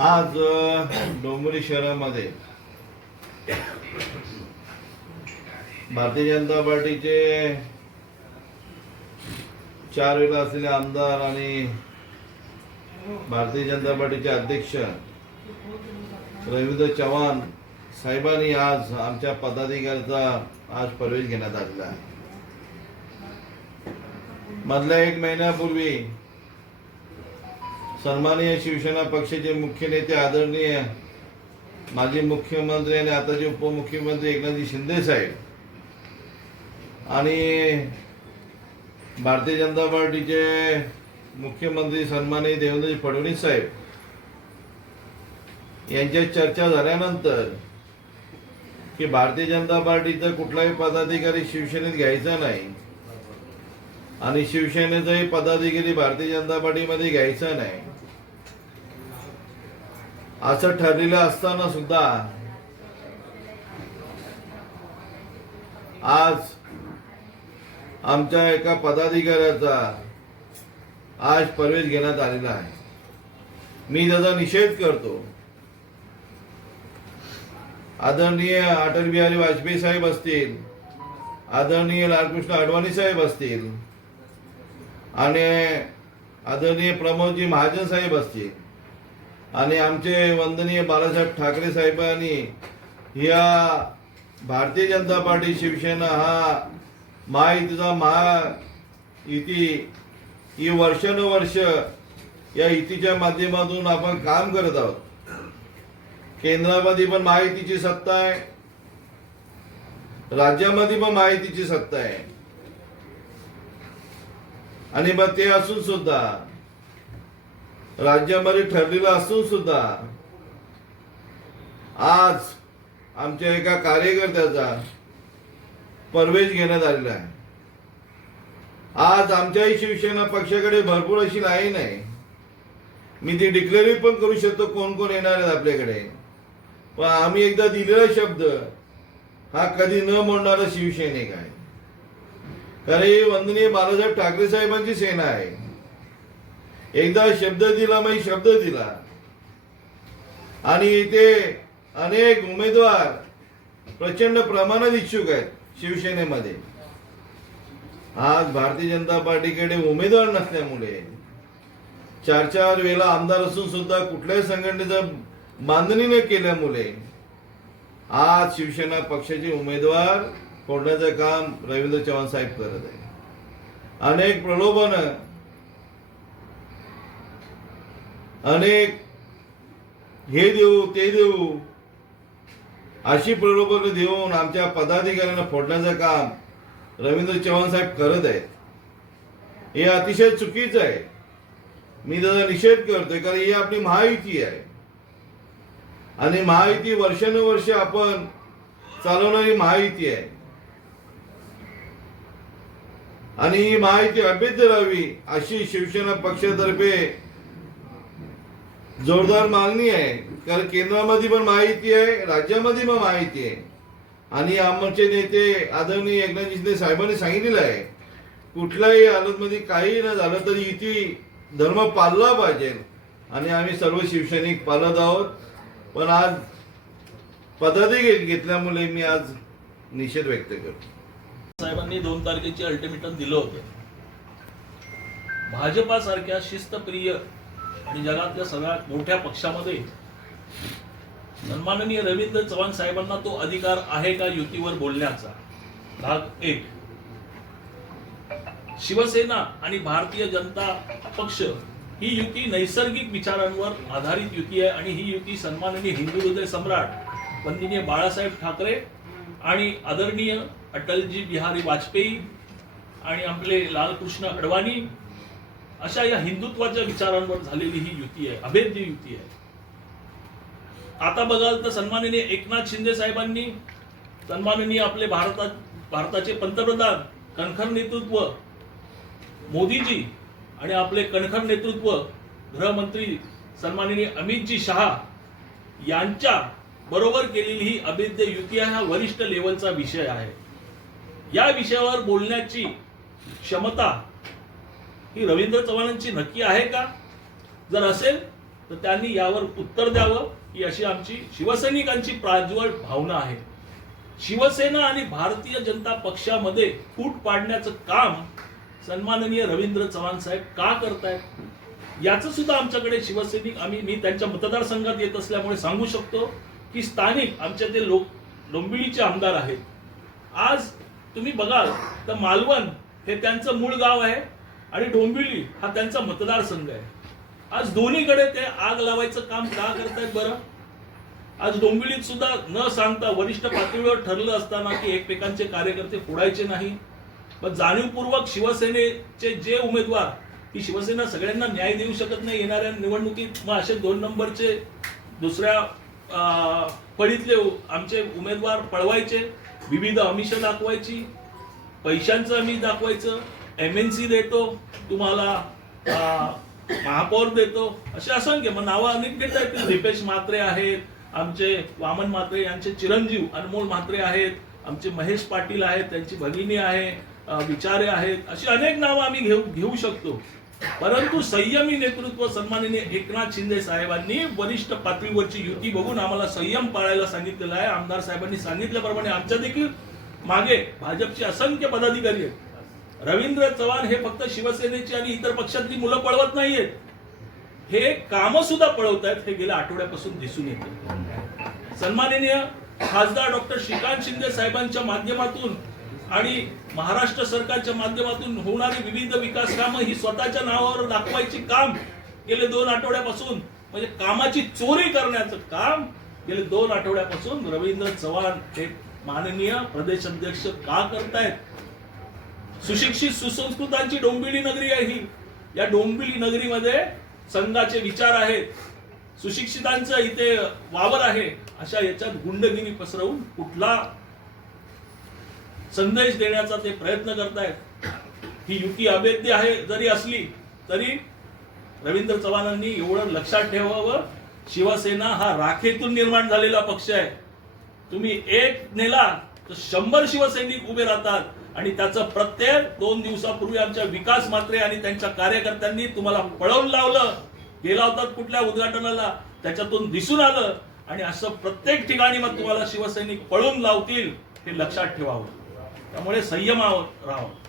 आज अ, डोंबिवली शहरामध्ये भारतीय जनता पार्टीचे चार वेळा असलेले आमदार आणि भारतीय जनता पार्टीचे अध्यक्ष रवींद्र चव्हाण साहेबांनी आज आमच्या पदाधिकाऱ्याचा आज प्रवेश घेण्यात आलेला आहे. मधल्या एक महिन्यापूर्वी सन्माननीय शिवसेना पक्षाचे मुख्य नेते आदरणीय माजी मुख्यमंत्री आणि आताचे उपमुख्यमंत्री एकनाथजी शिंदे साहेब आणि भारतीय जनता पार्टीचे मुख्यमंत्री सन्माननीय देवेंद्रजी फडणवीस साहेब यांच्यात चर्चा झाल्यानंतर की भारतीय जनता पार्टीचा कुठलाही पदाधिकारी शिवसेनेत घ्यायचा नाही आणि शिवसेनेचाही पदाधिकारी भारतीय जनता पार्टीमध्ये घ्यायचा नाही. असं ठरलेलं असताना सुद्धा आज आमच्या एका पदाधिकाऱ्याचा आज प्रवेश घेण्यात आलेला आहे. मी त्याचा निषेध करतो. आदरणीय अटल बिहारी वाजपेयी साहेब असतील आदरणीय लालकृष्ण अडवाणी साहेब असतील आणि आदरणीय प्रमोदजी महाजन साहेब असतील आणि आमचे वंदनीय बाळासाहेब ठाकरे साहेबांनी या भारतीय जनता पार्टी शिवसेना हा महायुतीचा महायुती ही वर्षानुवर्ष या युतीच्या माध्यमातून आपण काम करत आहोत. केंद्रामध्ये पण महायुतीची सत्ता आहे. राज्यामध्ये पण महायुतीची सत्ता आहे. आणि मग ते असून सुद्धा राज्यामध्ये ठरलेलं असून सुद्धा आज आमच्या एका कार्यकर्त्याचा परवेश घेण्यात आलेला आहे. आज आमच्याही शिवसेना पक्षाकडे भरपूर अशी लाईन आहे. मी ती डिक्लेअर पण करू शकतो कोण कोण येणार आहेत आपल्याकडे. पण आम्ही एकदा दिलेला शब्द हा कधी न मोडणारा शिवसैनिक आहे. कारण ही वंदनीय बाळासाहेब ठाकरे साहेबांची सेना आहे. एकदा शब्द दिला म्हणजे शब्द दिला. आणि इथे अनेक उमेदवार प्रचंड प्रमाणात इच्छुक आहेत शिवसेनेमध्ये. आज भारतीय जनता पार्टीकडे उमेदवार नसल्यामुळे चार चार वेळा आमदार असून सुद्धा कुठल्याही संघटनेचं बांधणी न केल्यामुळे आज शिवसेना पक्षाचे उमेदवार फोडण्याचं काम रवींद्र चव्हाण साहेब करत आहे अनेक प्रलोभन अनेक हे देऊ ते देऊ. अशी प्रलोभन देऊन आमच्या पदाधिकाऱ्यांना फोडण्याचं काम रवींद्र चव्हाण साहेब करत आहेत. हे अतिशय चुकीचं आहे. मी त्याचा निषेध करतोय कारण ही आपली महायुती आहे. आणि महायुती वर्षानुवर्ष आपण चालवणारी महायुती आहे. आणि ही महायुती अभेद्य राहावी अशी शिवसेना पक्षातर्फे जोरदार मागणी आहे. कारण केंद्रामध्ये पण माहिती आहे राज्यामध्ये पण माहिती आहे. आणि आमचे नेते आदरणीय एकनाथ साहेबांनी सांगितलेलं आहे कुठल्याही हालतमध्ये काही न झालं तरी इथे धर्म पाळला पाहिजे. आणि आम्ही सर्व शिवसैनिक पाळत आहोत. पण आज पदाधिकारी घेतल्यामुळे मी आज निषेध व्यक्त करतो. साहेबांनी दोन तारखेची अल्टिमेटम दिलं होतं. भाजपासारख्या शिस्तप्रिय आणि जगातल्या सगळ्यात मोठ्या पक्षामध्ये सन्माननीय रवींद्र चव्हाण साहेबांना तो अधिकार आहे का युतीवर बोलण्याचा? भाग एक. शिवसेना आणि भारतीय जनता पक्ष ही युती नैसर्गिक विचारांवर आधारित युती आहे आणि ही युती सन्माननीय हिंदू हृदय सम्राट वंदनीय बाळासाहेब ठाकरे आणि आदरणीय अटलजी बिहारी वाजपेयी आणि आपले लालकृष्ण अडवाणी अशा या हिंदुत्वाच्या विचारांवर झालेली ही युती आहे अभेद्य युती आहे. आता बघाल तर सन्माननीय एकनाथ शिंदे साहेबांनी सन्माननीय आपले भारतात भारताचे पंतप्रधान कणखर नेतृत्व मोदीजी आणि आपले कणखर नेतृत्व गृहमंत्री सन्माननीय अमितजी शहा यांच्या बरोबर केलेली ही अभेद्य युती आहे हा वरिष्ठ लेवलचा विषय आहे. या विषयावर बोलण्याची क्षमता ही रवींद्र चव्हाणांची नक्की आहे का? जर असेल तर त्यांनी यावर उत्तर द्यावं ही अशी आमची शिवसैनिकांची प्राज्वळ भावना आहे. शिवसेना आणि भारतीय जनता पक्षामध्ये फूट पाडण्याचं काम सन्माननीय रवींद्र चव्हाण साहेब का करतायत? याचं सुद्धा आमच्याकडे शिवसैनिक आम्ही मी त्यांच्या मतदारसंघात येत असल्यामुळे सांगू शकतो की स्थानिक आमचे ते लोक डोंबिवलीचे आमदार आहेत. आज तुम्ही बघाल तर मालवण हे त्यांचं मूळ गाव आहे. आणि डोंबिवली हा त्यांचा मतदारसंघ आहे. आज दोन्हीकडे ते आग लावायचं काम का करतायत बरं? आज डोंबिवलीत सुद्धा न सांगता वरिष्ठ पातळीवर ठरलं असताना की एकमेकांचे कार्यकर्ते फोडायचे नाही. पण जाणीवपूर्वक शिवसेनेचे जे उमेदवार ही शिवसेना सगळ्यांना न्याय देऊ शकत नाही येणाऱ्या निवडणुकीत मग असे दोन नंबरचे दुसऱ्या अं, फळीतले आमचे उमेदवार पळवायचे. विविध अमिष दाखवायची. पैशांचं आम्ही दाखवायचं. एम एन सी देतो तुम्हाला महापौर देतो. असे असंख्य मग नावं अनेक देता येतील. दीपेश म्हात्रे आहेत आमचे वामन म्हात्रे यांचे चिरंजीव अनमोल म्हात्रे आहेत आमचे महेश पाटील आहेत त्यांची भगिनी आहे विचारे आहेत. अशी अनेक नावं आम्ही घेऊ घेऊ शकतो. परंतु संयमी नेतृत्व सन्माननीय एकनाथ शिंदे साहेबांनी वरिष्ठ पातळीवरची युती बघून आम्हाला संयम पाळायला सांगितलेला आहे. आमदार साहेबांनी सांगितल्याप्रमाणे आमच्या देखील मागे भाजपचे असंख्य पदाधिकारी आहेत. रवींद्र चव्हाण हे फक्त शिवसेनेची आणि इतर पक्षातली मुलं पळवत नाहीयेत. हे काम सुद्धा पळवत आहेत हे गेल्या आठवड्यापासून दिसून येते. सन्माननीय खासदार डॉक्टर श्रीकांत शिंदे साहेबांच्या माध्यमातून आणि महाराष्ट्र सरकारच्या माध्यमातून होणारी विविध विकास कामं ही स्वतःच्या नावावर दाखवायची काम गेले दोन आठवड्यापासून म्हणजे कामाची चोरी करण्याचं काम गेले दोन आठवड्यापासून रवींद्र चव्हाण हे माननीय प्रदेश अध्यक्ष का करतायत? सुशिक्षित सुसंस्कृतांची डोंबिवली नगरी आहे ही. या डोंबिवली नगरीमध्ये संघाचे विचार आहेत. सुशिक्षितांचं इथे वावर आहे. अशा याच्यात गुंडगिरी पसरवून कुठला संदेश देण्याचा ते प्रयत्न करतायत. ही युती अभेद्य आहे जरी असली तरी रवींद्र चव्हाणांनी एवढं लक्षात ठेवावं. शिवसेना हा राखेतून निर्माण झालेला पक्ष आहे. तुम्ही एक नेला तर शंभर शिवसैनिक उभे राहतात. आणि त्याचं प्रत्येक दोन दिवसापूर्वी आमच्या विकास मात्रे आणि त्यांच्या कार्यकर्त्यांनी तुम्हाला पळवून लावलं. गेला होतात कुठल्या उद्घाटनाला? त्याच्यातून दिसून आलं. आणि असं प्रत्येक ठिकाणी मग तुम्हाला शिवसैनिक पळून लावतील हे लक्षात ठेवावं. त्यामुळे संयमावर राहावं.